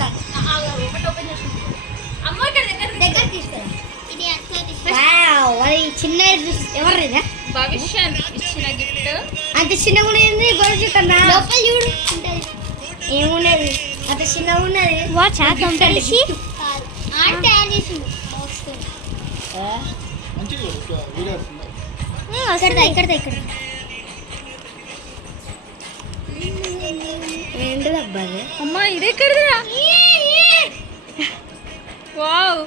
ఇప్పుడు ఒకటి ఓపెన్ చేసి అమ్మ ఇక్కడ దగ్గర తీసుకురా. ఇది అది చిన్న ఎవరిదా భవిష్యత్ ఇచ్చిన గిఫ్ట్ అంత చిన్నగా ఉన్నది గొలుసు కన్నా లోపల చూడు ఏమున్నది అంత చిన్నగా ఉన్నది వాచ్ కంపెనీ అంటే ఇక్కడ ఏంటిదబ్బా అమ్మా ఇది ఎక్కడిదిరా వావ్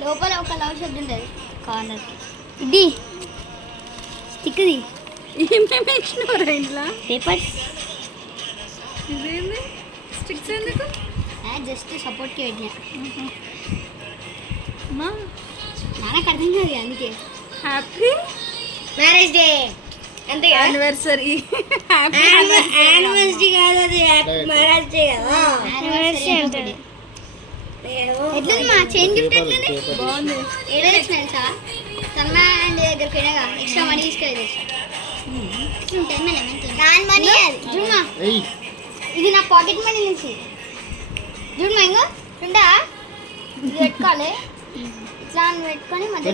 లోపల ఒక లవ్ షెడ్ ఉంటుంది కార్నర్ ఇది స్టిక్ది ఏమేమి ఇచ్చినవరా ఇంట్లో పేపర్స్ ఇదేంది స్టిక్స్ ఎందుకు జస్ట్ సపోర్ట్కి పెట్టినా అమ్మా నాన్నకు అర్థం కాదు అందుకే హ్యాపీ మ్యారేజ్ డే అంతే యానివర్సరీ యానివర్సరీ కాదు అది మ్యారేజ్ డే కదా యానివర్సరీ అంటాడు ఎట్లుంది మా చైన్ గిఫ్ట్ ఎట్లుంది బాగుంది ఏదో తెచ్చిన తెలుసా తమ్మ అండ్ దగ్గర పోయినాగా ఎక్స్ట్రా మనీ తీసుకెళ్ళి దాని మనీ చూడమా ఇది నా పాకెట్ మనీ నుంచి చూడమా ఇంకో ఉండా ఇది పెట్టుకోవాలి ఇట్లా పెట్టుకొని మధ్య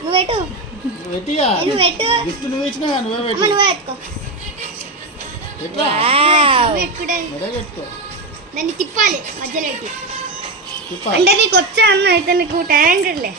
నువ్వు పెట్టు నువ్వు పెట్టుకో పెట్టుకుంటే దాన్ని తిప్పాలి మధ్యలో పెట్టి అంటే నీకు వచ్చా అన్న అయితే నీకు టాలెంటెడ్లే